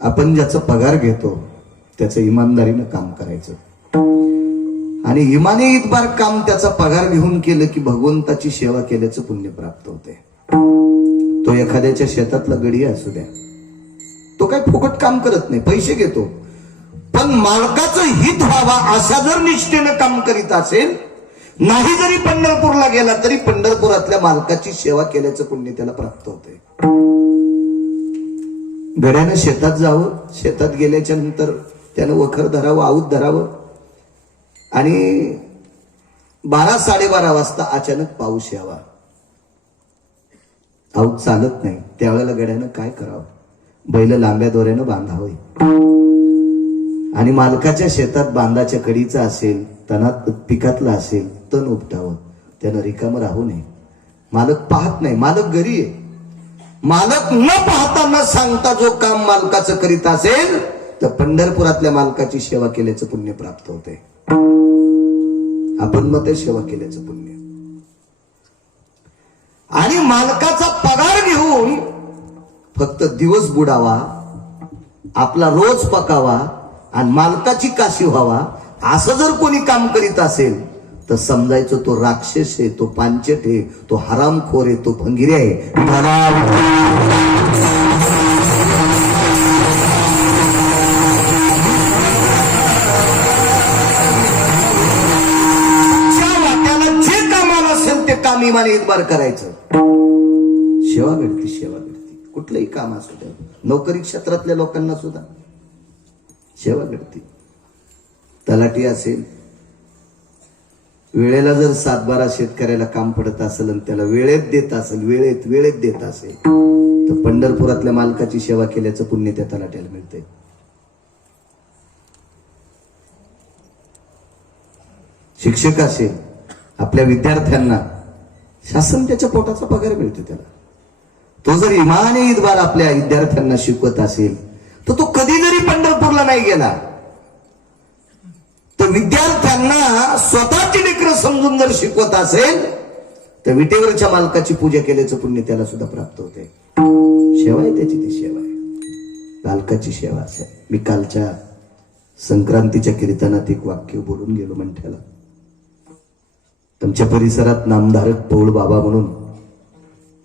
आपण ज्याचा पगार घेतो त्याचं इमानदारीनं काम करायचं आणि इमाने इतबार काम त्याचा पगार घेऊन केलं की भगवंताची सेवा केल्याचं पुण्य प्राप्त होते. तो एखाद्याच्या शेतातला गडी असू द्या, तो काही फुकट काम करत नाही, पैसे घेतो, पण मालकाचं हित व्हावा अशा जर निष्ठेनं काम करीत असेल, नाही जरी पंढरपूरला गेला तरी पंढरपुरातल्या मालकाची सेवा केल्याचं पुण्य त्याला प्राप्त होते. गड्यानं शेतात जावं, शेतात गेल्याच्या नंतर त्यानं वखर धरावं, आऊत धरावं आणि 12-12:30 वाजता अचानक पाऊस यावा, आऊत चालत नाही. त्यावेळेला गड्यानं काय करावं? बैल लांब्या दोऱ्यानं बांधावे आणि मालकाच्या शेतात बांधाच्या कडीचा असेल, तणात पिकातला असेल, तण उपटावं. त्यानं रिकामं राहू नये. मालक पाहत नाही, मालक घरी आहे. मालक न पाहता न सांगता जो काम मालकाचं करीत असेल तर पंढरपुरातल्या मालकाची सेवा केल्याचं पुण्य प्राप्त होते. आपण मग ते सेवा केल्याचं पुण्य. आणि मालकाचा पगार घेऊन फक्त दिवस बुडावा, आपला रोज पकावा आणि मालकाची काशी व्हावा असं जर कोणी काम करीत असेल तर समजायचं तो राक्षस आहे, तो पांचट आहे, तो हरामखोर आहे, तो भंगिरी आहे. वाट्याला जे कामाला असेल ते काम इमाने इतबार करायचं. सेवा घडती, सेवा घडती. कुठलंही काम असू द्या, नोकरी क्षेत्रातल्या लोकांना सुद्धा सेवा घडती. तलाठी असेल, वेळेला जर 7-12 शेतकऱ्याला काम पडत असेल आणि त्याला वेळेत देत असेल, वेळेत देत असेल तर पंढरपुरातल्या मालकाची सेवा केल्याचं पुण्य त्या तलाट्याला मिळतंय. शिक्षक असेल, आपल्या विद्यार्थ्यांना शासन त्याच्या पोटाचा पगार मिळतो त्याला. तो जर इमाने इतबार आपल्या विद्यार्थ्यांना शिकवत असेल तर तो कधी जरी पंढरपूरला नाही गेला तर विद्यार्थ्यांना स्वतःची लेकरं समजून जर शिकवत असेल तर विटेवरच्या मालकाची पूजा केल्याचं पुण्य त्याला सुद्धा प्राप्त होते. सेवा आहे त्याची, ती सेवा आहे, मालकाची सेवा असेल. मी कालच्या संक्रांतीच्या कीर्तनात एक वाक्य बोलून गेलो मंठ्याला. तुमच्या परिसरात नामधारक पौळ बाबा म्हणून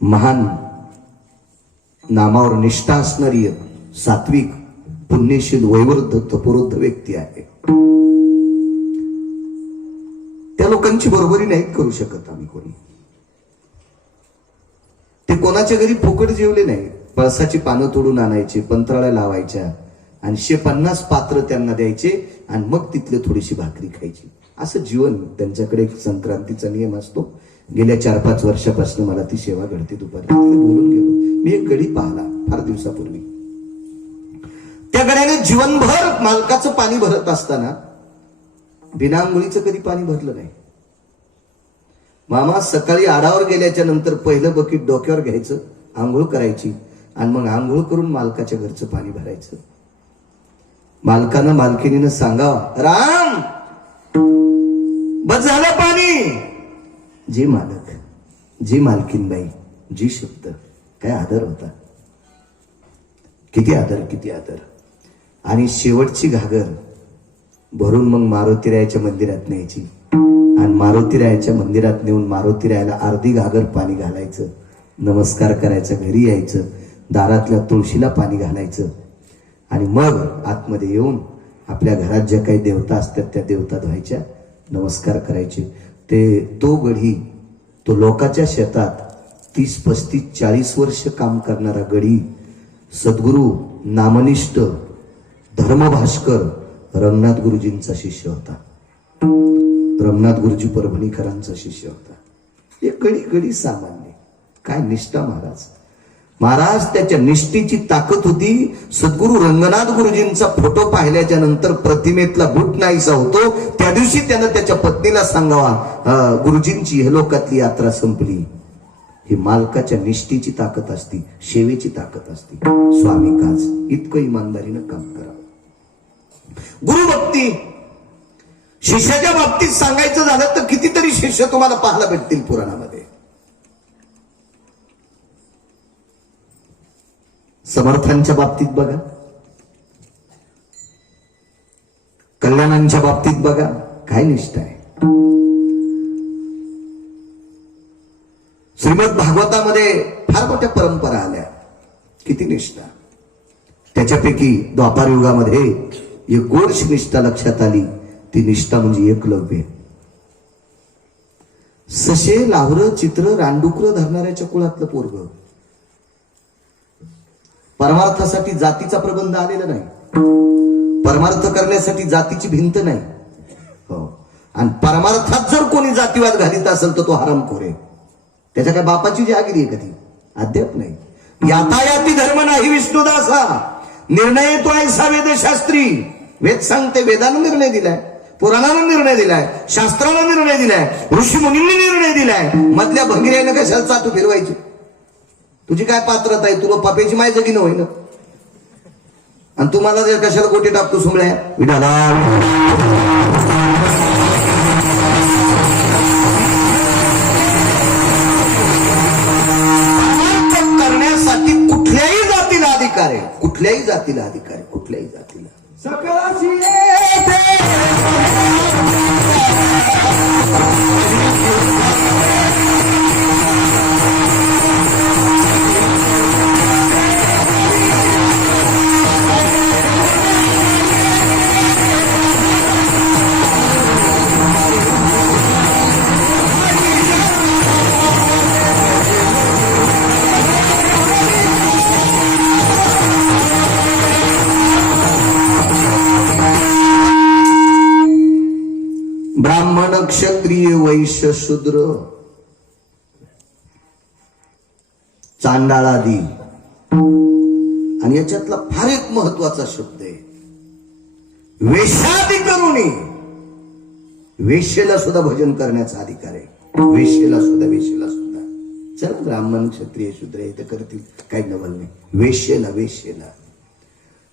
महान नामावर निष्ठा असणारी सात्विक पुण्यशील वैवृद्ध तपोरुद्ध व्यक्ती आहे. त्या लोकांची बरोबरी नाही करू शकत आम्ही कोणी. ते कोणाच्या घरी फुकट जेवले नाही. पळसाची पानं तोडून आणायची, पंत्राळ्या लावायच्या आणि 150 पात्र त्यांना द्यायचे आणि मग तिथले थोडीशी भाकरी खायची. असं जीवन त्यांच्याकडे. एक संक्रांतीचा नियम असतो. गेल्या 4-5 वर्षापासून मला ती सेवा घडते. दुपारी बोलून गेलो मी. एक गडी पाहिला फार दिवसापूर्वी. त्या गड्याने जीवनभर मालकाचं पाणी भरत असताना बिना आंघोळीचं कधी पाणी भरलं नाही. मामा सकाळी आडावर गेल्याच्या नंतर पहिलं बकेट डोक्यावर घ्यायचं, आंघोळ करायची आणि मग आंघोळ करून मालकाच्या घरचं पाणी भरायचं. मालकानं मालकिनीनं सांगावं, राम बस झालं पाणी. जी मालक, जी मालकीनबाई, जी शब्द, काय आदर होता. किती आदर, किती आदर. आणि शेवटची घागर भरून मग मारुतीरायाच्या मंदिरात न्यायची आणि मारुतीरायाच्या मंदिरात नेऊन मारुतीरायाला अर्धी घागर पाणी घालायचं, नमस्कार करायचं, घरी यायचं, दारातल्या तुळशीला पाणी घालायचं आणि मग आतमध्ये येऊन आपल्या घरात ज्या काही देवता असतात त्या देवता धुवायच्या, नमस्कार करायचे. तो गडी, तो लोकाच्या शेतात 30-35-40 वर्ष काम करणारा गडी, सद्गुरू नामनिष्ठ धर्मभास्कर रंगनाथ गुरुजींचा शिष्य होता. रंगनाथ गुरुजी परभणीकरांचा शिष्य होता. एक गडी सामान्य, काय निष्ठा महाराज त्याच्या निष्ठेची ताकद होती. सद्गुरू रंगनाथ गुरुजींचा फोटो पाहिल्याच्या नंतर प्रतिमेतला बूट नाहीसा होतो. त्या दिवशी त्यानं त्याच्या पत्नीला सांगावा, गुरुजींची इहलोकातली यात्रा संपली. ही मालकाच्या निष्ठेची ताकद असती, सेवेची ताकद असती. स्वामी काज इतकं इमानदारीनं काम करावं. गुरुभक्ती शिष्याच्या बाबतीत सांगायचं झालं तर कितीतरी शिष्य तुम्हाला पाहायला भेटतील पुराणामध्ये. समर्थांच्या बाबतीत बघा, कल्याणांच्या बाबतीत बघा काय निष्ठा आहे. श्रीमद भागवतामध्ये फार मोठ्या परंपरा आल्या, किती निष्ठा. त्याच्यापैकी द्वापार युगामध्ये एक गोडशी निष्ठा लक्षात आली, ती निष्ठा म्हणजे एकलव्य. सशे लावरं चित्र रानडुकर धरणाऱ्याच्या कुळातलं पोरग. परमार्थासाठी जातीचा प्रबंध आलेला नाही, परमार्थ करण्यासाठी जातीची भिंत नाही. हो, आणि परमार्थात जर कोणी जातीवाद घालीत असेल तर तो हरामखोर आहे. त्याच्या काय बापाची जहागिरी आहे कधी? अद्याप नाही. यातायाती धर्म नाही विष्णुदासा, निर्णय तो ऐसा वेदशास्त्री. वेद सांगते, वेदानं निर्णय दिलाय, पुराणानं निर्णय दिलाय, शास्त्रानं निर्णय दिलाय, ऋषी मुनींनी निर्णय दिलाय. मधल्या भंगिऱ्यानं कशाला चाटू फिरवायची? तुझी काय पात्रता आहे? तुला पापेची माय जगी न होईना, आणि तुम्हाला जर कशाला गोटी टाकतो सुमळ्या विडाला. करण्यासाठी कुठल्याही जातीला अधिकार आहे, कुठल्याही जातीला अधिकार आहे, कुठल्याही जातीला. ब्राह्मण क्षत्रिय वैश्य शूद्र चांडाळादी. आणि याच्यातला फार एक महत्वाचा शब्द आहे, वेश्यादी करुणी. वेश्येला सुद्धा भजन करण्याचा अधिकार आहे, वेश्येला सुद्धा, वेश्येला सुद्धा. चला ब्राह्मण क्षत्रिय शूद्र हे तर करतील, काही नवल नाही. वेश्येला, वेश्येला.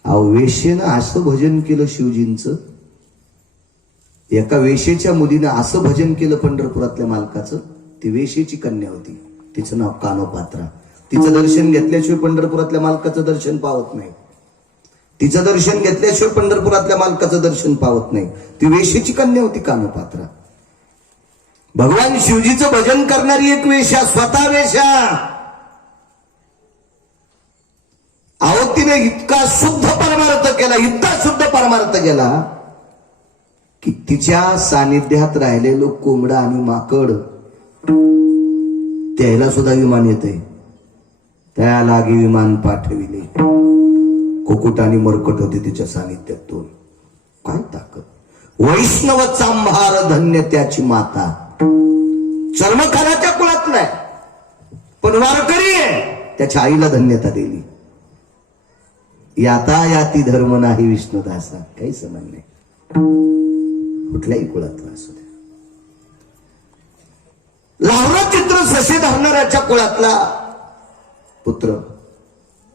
अहो, वेश्येनं असं भजन केलं शिवजींचं. एका वेशेच्या मुलीनं असं भजन केलं पंढरपुरातल्या मालकाचं. ती वेशेची कन्या होती, तिचं नाव कानोपात्रा. तिचं दर्शन घेतल्याशिवाय पंढरपुरातल्या मालकाचं दर्शन पावत नाही. तिचं दर्शन घेतल्याशिवाय पंढरपुरातल्या मालकाचं दर्शन पावत नाही. ती वेशेची कन्या होती कानोपात्रा. भगवान शिवजीचं भजन करणारी एक वेश्या, स्वतः वेश्या. अहो, तिने इतका शुद्ध परमार्थ केला, इतका शुद्ध परमार्थ केला की तिच्या सानिध्यात राहिलेलो कोंबडा आणि माकड त्याला सुद्धा विमान येते. त्या लागी विमान पाठविले. कुकुट आणि मरकट होते तिच्या सानिध्यातून. काय ताकद! वैष्णव चांभार धन्य त्याची माता. चर्मखानाच्या कुळातलाय पण वारकरी आहे, त्याच्या आईला धन्यता दिली. यातायाती धर्म नाही विष्णुदासा, काही समज नाही, कुठल्याही कुळातला असू द्या. लावरा चित्र ससे धरणाऱ्याच्या कुळातला पुत्र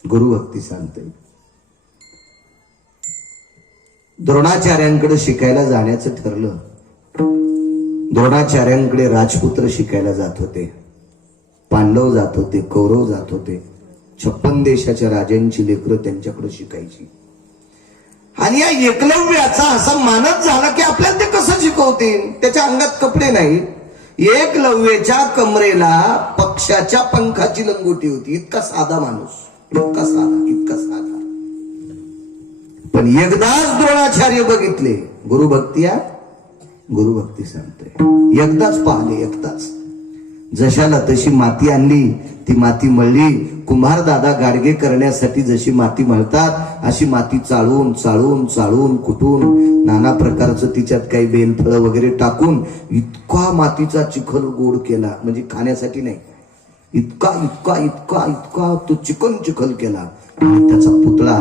गुरुभक्ती सांगते. द्रोणाचार्यांकडे शिकायला जाण्याचं ठरलं. द्रोणाचार्यांकडे राजपुत्र शिकायला जात होते, पांडव जात होते, कौरव जात होते. 56 देशाच्या राजांची लेकरं त्यांच्याकडे शिकायची. आणि या एकलव्याचा असा मानस झाला की आपल्याला ते कसं शिकवतील, त्याच्या अंगात कपडे नाही. एकलव्याच्या कमरेला पक्षाच्या पंखाची लंगोटी होती. इतका साधा माणूस, इतका साधा, इतका साधा. पण एकदाच द्रोणाचार्य बघितले गुरुभक्ती. गुरुभक्ती सांगते, एकदाच पाहिले, एकदाच. जशाला तशी माती आणली, ती माती मळली. कुंभार दादा गाडगे करण्यासाठी जशी माती मळतात अशी माती चाळून चाळून चाळून कुटून नाना प्रकारचं तिच्यात काही बेलफळं वगैरे टाकून इतका मातीचा चिखल गोड केला, म्हणजे खाण्यासाठी नाही, इतका इतका इतका इतका तो चिखल केला. आणि त्याचा पुतळा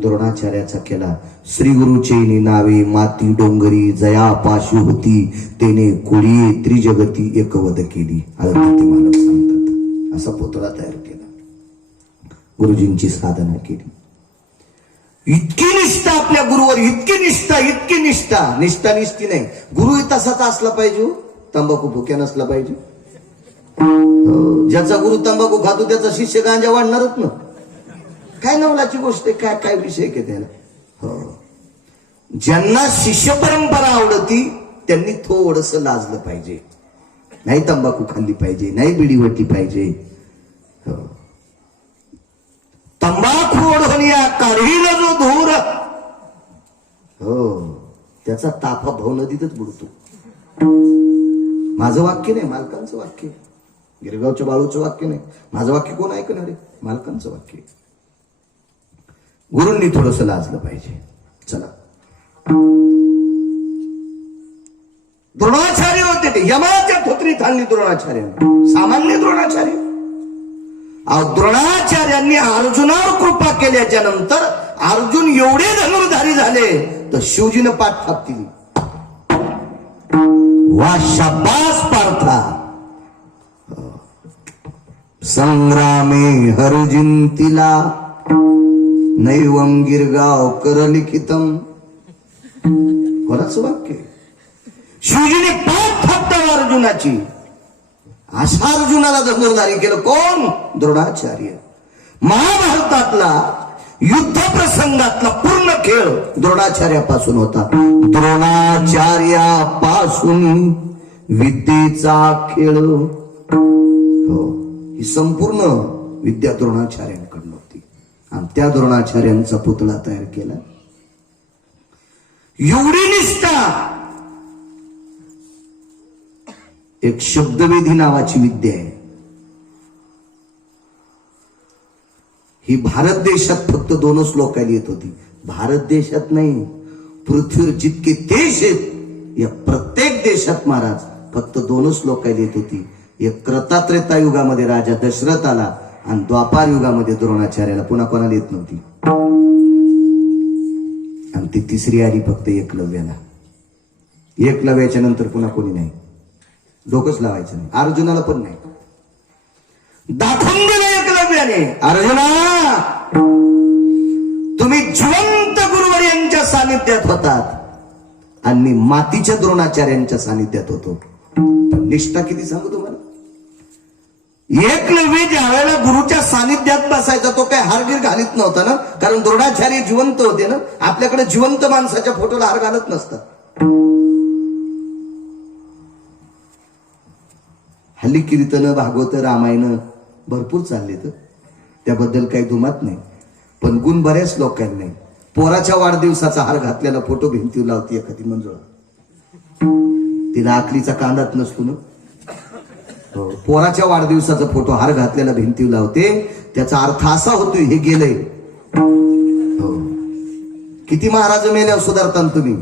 द्रोणाचार्याचा केला. श्री गुरुचेनी नावे माती डोंगरी जया पाशु होती, तेने कुळी त्रिजगती एकवद केली. आळंदी मालक सांगतात. असा पुतळा तयार केला, गुरुजींची साधना केली. इतकी निष्ठा आपल्या गुरुवर, इतकी निष्ठा, इतकी निष्ठा. निष्ठा निष्ठी नाही, गुरु तसाच असला पाहिजे. तंबाखू भुक्या नसला पाहिजे. ज्याचा गुरु तंबाखू खातो त्याचा शिष्य गांजा वाढणारच ना. काय नवलाची गोष्ट आहे, काय काय विषय के त्याला. हो, ज्यांना शिष्य परंपरा आवडती त्यांनी थोडस लाजलं पाहिजे. नाही तंबाखू खाल्ली पाहिजे, नाही बिडी वटी पाहिजे. तंबाखू ओढवण्या काढील जो धूर, त्याचा ताफा भाऊ नदीतच बुडतो. माझं वाक्य नाही, मालकांचं वाक्य. गिरगावच्या बाळूचं वाक्य नाही, माझं वाक्य कोण ऐकणार आहे? मालकांचं वाक्य. गुरूंनी थोडस लाजलं पाहिजे. चला, द्रोणाचार्य होते ते, यमाच्या थोतरीत आणली द्रोणाचार्यांनी, सामान्य द्रोणाचार्य. द्रोणाचार्यांनी अर्जुनावर कृपा केल्याच्या नंतर अर्जुन एवढे धनुर्धारी झाले तर शिवजीनं पाठ थाप दिली. वा शाबास पार्था, संग्रामे हरजिंतीला नैवम गिरगाव करलिखितम. कोणाचं वाक्य? शिवजीने पाठ थापता अर्जुनाची. अशा अर्जुनाला धनुर्धारी केलं कोण? द्रोणाचार्य. महाभारतातला युद्ध प्रसंगातला पूर्ण खेळ द्रोणाचार्यापासून होता. द्रोणाचार्यापासून विद्येचा खेळ. ही संपूर्ण विद्या द्रोणाचार्यांकडून होती आणि त्या द्रोणाचार्यांचा पुतळा तयार केला. एवढी निष्ठा. एक शब्दवेधी नावाची विद्या आहे. ही भारत देशात फक्त 2 श्लोकाला येत होती. भारत देशात नाही, पृथ्वीवर जितके देश आहेत या प्रत्येक देशात महाराज फक्त 2 श्लोकाला येत होती. एक क्रतात्रेता युगामध्ये राजा दशरथ आला आणि द्वापार युगामध्ये द्रोणाचार्याला. पुन्हा कोणाला येत नव्हती. आणि ती तिसरी आली फक्त एकलव्याला. एकलव्याच्या नंतर पुन्हा कोणी नाही. डोकंच लावायचं नाही. अर्जुनाला पण नाही. दाखवून दिलं एकलव्याने, अर्जुना तुम्ही जिवंत गुरुवर यांच्या सानिध्यात होतात आणि मी मातीच्या द्रोणाचार्यांच्या सानिध्यात होतो. पण निष्ठा किती सांगू तुम्हाला. एकलव्य ज्या वेळेला गुरुच्या सानिध्यात बसायचा तो काय हारगीर घालीत नव्हता ना, कारण द्रोणाचार्य जिवंत होते ना. आपल्याकडे जिवंत माणसाच्या फोटोला हार घालत नसतात. हल्ली कीर्तन, भागवत, रामायण भरपूर चालले तर त्याबद्दल काही दुमत नाही. पण गुण बऱ्याच लोकांना नाही. पोराच्या वाढदिवसाचा हार घातलेला फोटो भिंतीवर लावती एखादी मंजुळा. तिला आखलीचा कांदाच नसतो ना. पोराच्या वाढदिवसाचा फोटो हार घातलेला भिंतीवर लावते. त्याचा अर्थ असा होतोय हे गेलंय. किती महाराज मेल्यावर सुधारता तुम्ही.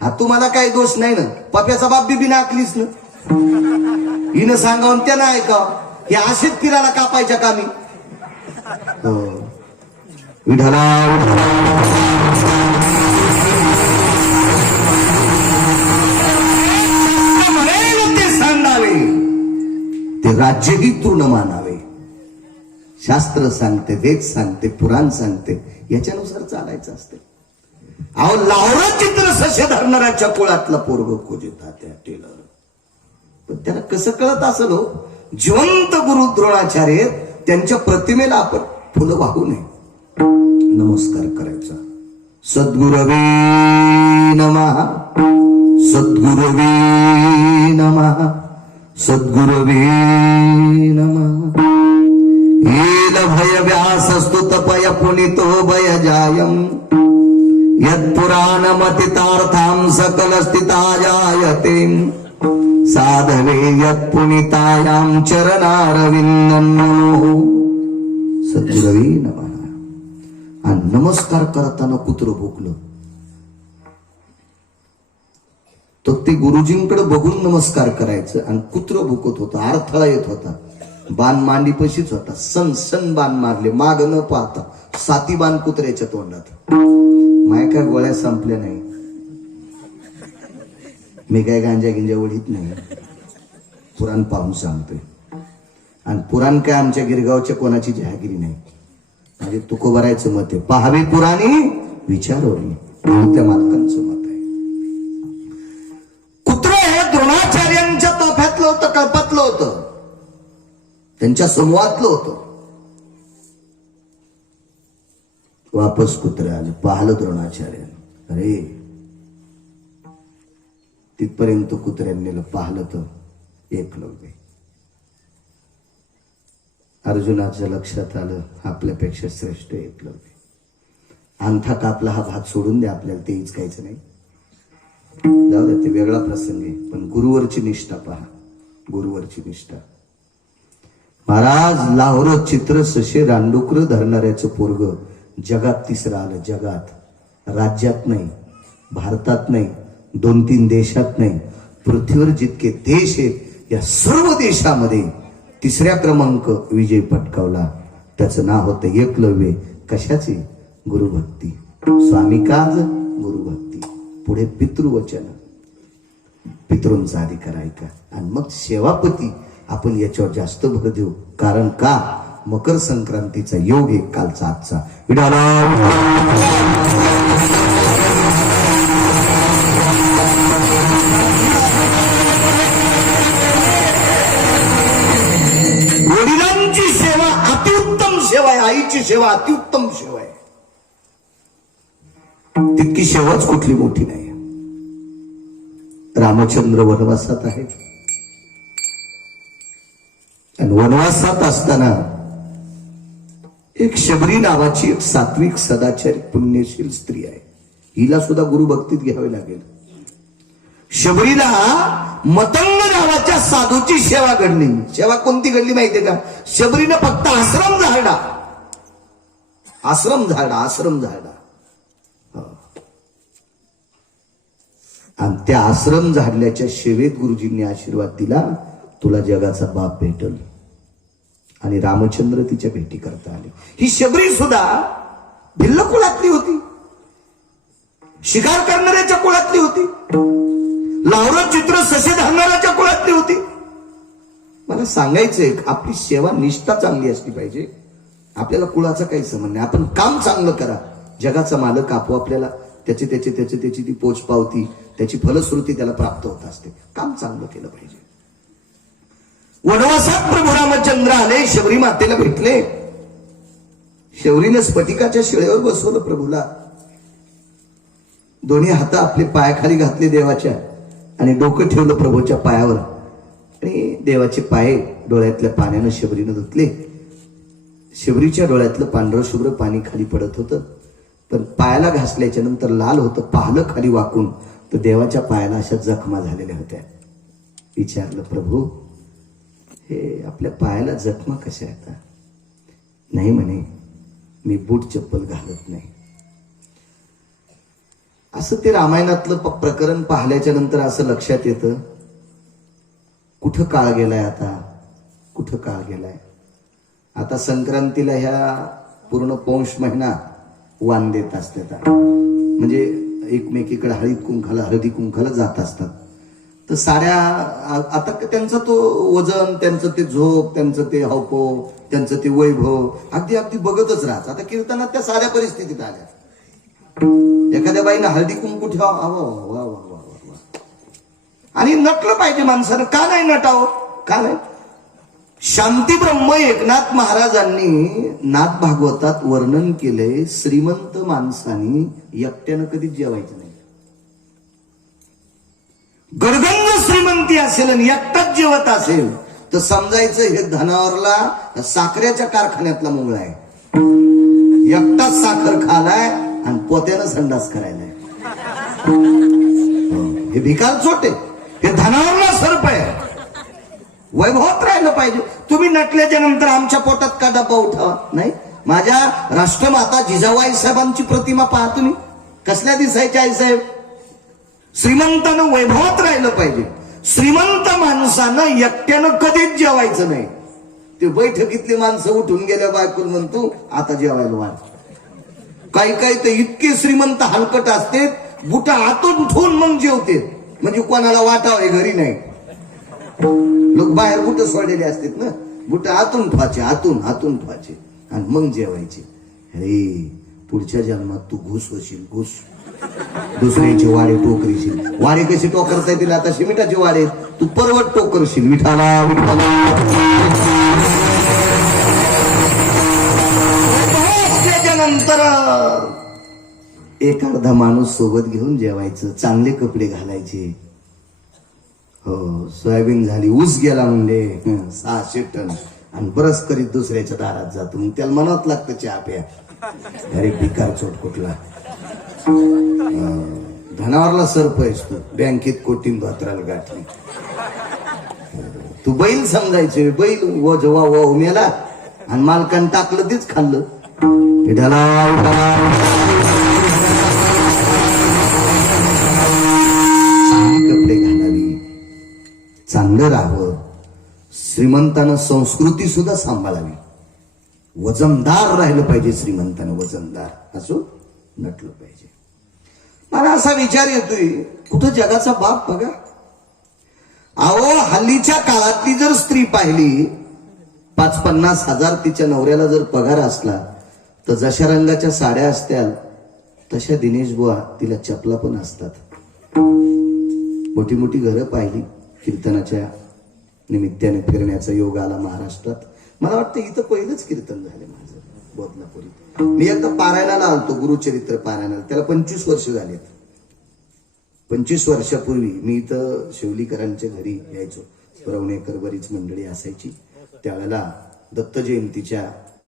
हा तुम्हाला काही दोष नाही ना. पप्याचा बाप बी बिना आखलीच ना. हिनं सांगावून त्यानं ऐकावं. हे असेच फिरायला कापायच्या कामी. विठाला म्हणेल ते सांगावे, ते राज्यही तृण मानावे. शास्त्र सांगते, वेद सांगते, पुराण सांगते, याच्यानुसार चालायचं असते. अहो लावरं चित्र ससे धरणाऱ्याच्या कुळातला पोरग खोजिता त्या टेलर. पण त्याला कसं कळत असेल हो. जिवंत गुरु द्रोणाचार्य त्यांच्या प्रतिमेला आपण फुलं वाहू नये, नमस्कार करायचा. सद्गुरवे नमः, सद्गुरवे नमः, सद्गुरवे नमः. येल भय व्यास स्तुतपय पुनितो भय जायम यत्पुराणमतितार्थां सकल स्थिता जायते साधवे यत्पुनितायां चरणारविंदं नमो. सद्गुरवे नमः. आणि नमस्कार करताना कुत्र भुकलं तर ते गुरुजींकडे बघून नमस्कार करायचं आणि कुत्र भुकत होतं. अडथळा येत होता. बाण मांडी पशीच होता. सन सन बाण मारले माग न पाहता. 7 बाण कुत्र्याच्या तोंडात. माय काय गोळ्या संपल्या नाही. मी काय गांजा गिंजा ओढीत नाही. पुराण पाहून सांगतोय. आणि पुराण काय आमच्या गिरगावच्या कोणाची जहागिरी नाही. म्हणजे तुकोबारायचं मत आहे. पाहावे पुराणी विचारवली. त्या मालकांचं मत आहे. कुत्र हे द्रोणाचार्यांच्या ताफ्यातलं होतं, कल्पातलं होतं, त्यांच्या समूहातलं होतं. वापस कुत्रे आले. पाहिलं द्रोणाचार्य. अरे तिथपर्यंत कुत्र्यांनी पाहिलं तर एकलव्य. अर्जुनाच्या लक्षात आलं आपल्यापेक्षा श्रेष्ठ एकलव्य. अंगठा कापला हा भाग सोडून द्या, आपल्याला ते इचकायचं नाही. जाऊ द्या, ते वेगळा प्रसंग आहे. पण गुरुवरची निष्ठा पहा, गुरुवरची निष्ठा. महाराज लाहोर चित्र सशे रांडुकर धरणाऱ्याचं पोरग जगात तिसरं आलं. जगात, राज्यात नाही, भारतात नाही, 2-3 देशात नाही, पृथ्वीवर जितके देश आहेत या सर्व देशामध्ये तिसऱ्या क्रमांक विजय पटकावला. त्याचं नाव होतं एकलव्य. कशाचे? गुरुभक्ती. स्वामी काज गुरुभक्ती. पुढे पितृवचन, पितृंचा अधिकार ऐका, आणि मग सेवापती. आपण याच्यावर जास्त भर देऊ. कारण का? मकर संक्रांतीचा योग आहे कालचा आजचा. वडिलांची सेवा अतिउत्तम सेवा आहे, आईची सेवा अतिउत्तम सेवा आहे. तितकी सेवाच कुठली मोठी नाही. रामचंद्र वनवासात आहेत, आणि वनवासात असताना एक शबरी नावाची एक सात्विक सदाचारी पुण्यशील स्त्री आहे. हिला सुद्धा गुरुभक्तीत घ्यावे लागेल. शबरीला मतंग नावाच्या साधूची सेवा घडली. सेवा कोणती घडली माहितीये का? शबरीनं फक्त आश्रम झाडा, आश्रम झाडा, आश्रम झाडा. आणि त्या आश्रम झाडल्याच्या सेवेत गुरुजींनी आशीर्वाद दिला, तुला जगाचा बाप भेटल. आणि रामचंद्र तिच्या भेटी करता आले. ही शबरी सुद्धा भिल्ल कुळातली होती, शिकार करणाऱ्याच्या कुळातली होती, लाहोर चित्र ससे धरणाऱ्याच्या कुळातली होती. मला सांगायचंय, आपली सेवा निष्ठा चांगली असली पाहिजे. आपल्याला कुळाचा काही संबंध नाही. आपण काम चांगलं करा. जगाचा मालक आपल्याला त्याची ती पोच पावती, त्याची फलश्रुती त्याला प्राप्त होत असते. काम चांगलं केलं पाहिजे. वनवासात प्रभू रामचंद्र आले, शबरी मातेला भेटले. शबरीने स्फटिकाच्या शिळेवर बसवलं प्रभूला. दोन्ही हात आपले पायाखाली घातले देवाच्या, आणि डोकं ठेवलं प्रभूच्या पायावर, आणि देवाचे पाय डोळ्यातल्या पाण्यानं शबरीनं धुतले. शबरीच्या डोळ्यातलं पांढरं शुभ्र पाणी खाली पडत होतं, पण पायाला घासल्याच्या नंतर लाल होतं. पाहिलं खाली वाकून तर देवाच्या पायाला अशा जखमा झालेल्या होत्या. विचारलं, प्रभू हे आपल्या पायाला जखमा कशा येतात? नाही म्हणे, मी बूट चप्पल घालत नाही. असं ते रामायणातलं प्रकरण पाहिल्याच्या नंतर असं लक्षात येतं, कुठं काळ गेलाय आता, कुठं काळ गेलाय. आता संक्रांतीला ह्या पूर्ण पौष महिना वाण देत असतात, म्हणजे एकमेकीकडे हळदी कुंखाला जात असतात. तर साऱ्या आता त्यांचा तो वजन, त्यांचं ते झोप, त्यांचं ते हावपो, त्यांचं ते वैभव अगदी बघतच राहत. आता कीर्तनात त्या साऱ्या परिस्थितीत आल्या. एखाद्या बाईनं हळदी कुंकू ठेवा, वा वा वा वा, आणि नटलं पाहिजे माणसानं. का नाही नटावं? का नाही? शांती ब्रह्म एकनाथ महाराजांनी नाथ भागवतात वर्णन केले, श्रीमंत माणसानी एकट्यानं कधीच जेवायचं नाही. गडगंज श्रीमंती असेल आणि एकटाच जेवत असेल तर समजायचं हे धनावरला साखरेच्या कारखान्यातला मुंगळा आहे. एकटाच साखर खालाय आणि पोत्यानं संडास करायलाय. हे भिकार चोटे, हे धनावरला सर्प आहे. वैभवात राहिलं पाहिजे. तुम्ही नटल्याच्या नंतर आमच्या पोटात का डब्बा उठावा? नाही. माझ्या राष्ट्रमाता जिजाबाई साहेबांची प्रतिमा पहा तुम्ही, कसल्या दिसायच्या आईसाहेब. श्रीमंतानं वैभवात राहिलं पाहिजे. श्रीमंत माणसानं एकट्यानं कधीच जेवायचं नाही. ते बैठकीतली माणसं उठून गेल्या बायकोल म्हणतो आता जेवायला वाढ. काही तर इतके श्रीमंत हलकट असते, बुटा आतून ठेवून मग जेवते, म्हणजे कोणाला वाटावं घरी नाही. लोक बाहेर बुट सोडलेले असतात ना, बुट आतून ठेवायचे, आतून ठेवायचे आणि मग जेवायचे. अरे पुढच्या जन्मात तू घुस होशील, घुस. दुसऱ्याचे वाडे टोकरीशील. वाडे कशी टोकरता येतील? आता शिमिटाचे वाडे तू परवत टोकरशील. विठाला विठाला. त्याच्यानंतर एक अर्धा माणूस सोबत घेऊन जेवायचं, चांगले कपडे घालायचे, हो, सोयाबीन झाली, ऊस गेला म्हणले 600 टन, आणि बरंच करीत दुसऱ्याच्या दारात जातो, मग त्याला मनात लागतं चहा प्या. अरे बिकार चोट कुठला. धनावरला सरपंच तू, बँकेत कोटीन धोत्राला गाठली. तू बैल समजायचे, बैल जेव्हा उमेला आणि मालकानं टाकलं तेच खाल्लं. चांगली कपडे घालावी, चांगलं राहावं, श्रीमंतानं संस्कृती सुद्धा सांभाळावी, वजनदार राहिलं पाहिजे. श्रीमंतानं वजनदार असो, नटलं पाहिजे. मला असा विचार येतोय, कुठं जगाचा बाप बघा. अहो, हल्लीच्या काळातली जर स्त्री पाहिली, 50-50 हजार तिच्या नवऱ्याला जर पगार असला, तर जशा रंगाच्या साड्या असत्याल तशा दिनेश बुवा तिला चपला पण असतात. मोठी मोठी घरं पाहिली, कीर्तनाच्या निमित्ताने फिरण्याचा योग आला महाराष्ट्रात. मला वाटतं इथं पहिलंच कीर्तन झालं माझं बदलापुरीत. मी एकदा पारायणाला आलतो, गुरुचरित्र पारायणाला. त्याला 25 वर्ष झालेत. 25 वर्षापूर्वी मी इथं शिवलीकरांच्या घरी यायचो. पुरवणेकर बरीच मंडळी असायची. त्यावेळेला दत्त जयंतीच्या